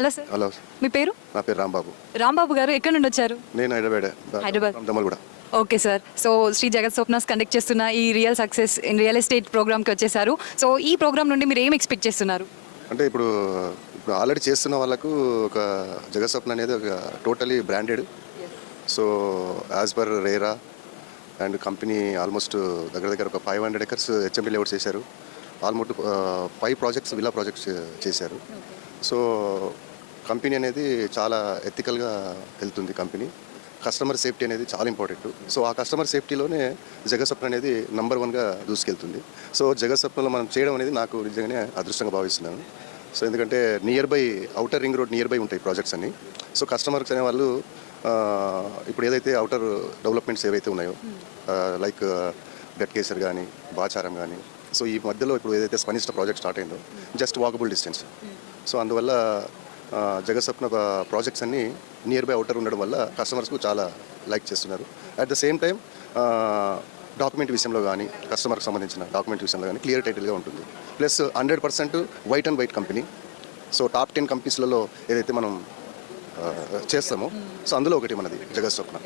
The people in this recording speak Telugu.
Hello sir. హలో, మీ పేరు? నా పేరు రాంబాబు. రాంబాబు గారు ఎక్కడి నుండి వచ్చారు? నేను Hyderabad. Dammaiguda. Okay sir. So Shri Jagat Swapnas conduct చేస్తున్న ఈ real success in real estate ప్రోగ్రామ్కి వచ్చేసారు. సో ఈ ప్రోగ్రామ్ నుండి మీరు ఏం ఎక్స్పెక్ట్ చేస్తున్నారు? అంటే ఇప్పుడు ఆల్రెడీ చేస్తున్న వాళ్ళకు ఒక జగత్ స్వప్న అనేది ఒక totally branded. So as per RERA and company almost దగ్గర ఒక 500 acres హెచ్ఎండి లేఅవుట్స్ చేశారు. ఆల్మోస్ట్ 5 ప్రాజెక్ట్స్ విల్లా ప్రాజెక్ట్స్ చేశారు. సో కంపెనీ అనేది చాలా ఎథికల్గా వెళ్తుంది. కంపెనీ కస్టమర్ సేఫ్టీ అనేది చాలా ఇంపార్టెంట్. సో ఆ కస్టమర్ సేఫ్టీలోనే జగత్ స్వప్న అనేది నంబర్ 1గా దూసుకెళ్తుంది. సో జగత్ స్వప్నలో మనం చేయడం అనేది నాకు నిజంగానే అదృష్టంగా భావిస్తున్నాను. సో ఎందుకంటే near by outer ring road near by ఉంటాయి ప్రాజెక్ట్స్ అన్ని. సో కస్టమర్స్ అనే వాళ్ళు ఇప్పుడు ఏదైతే అవుటర్ డెవలప్మెంట్స్ ఏవైతే ఉన్నాయో లైక్ గట్కేసర్ కానీ బాచారం కానీ, సో ఈ మధ్యలో ఇప్పుడు ఏదైతే స్పనిష్ట ప్రాజెక్ట్ స్టార్ట్ అయిందో జస్ట్ వాకబుల్ డిస్టెన్స్. సో అందువల్ల జగత్ స్వప్న ప్రాజెక్ట్స్ అన్నీ నియర్ బై అవుటర్ ఉండడం వల్ల కస్టమర్స్కు చాలా లైక్ చేస్తున్నారు. At the same time document విషయంలో కానీ, కస్టమర్కి సంబంధించిన డాక్యుమెంట్ విషయంలో కానీ క్లియర్ టైటిల్గా ఉంటుంది. Plus 100% white and white company. So top 10 కంపెనీస్లలో ఏదైతే మనం చేస్తామో సో అందులో ఒకటి మనది జగత్ స్వప్న.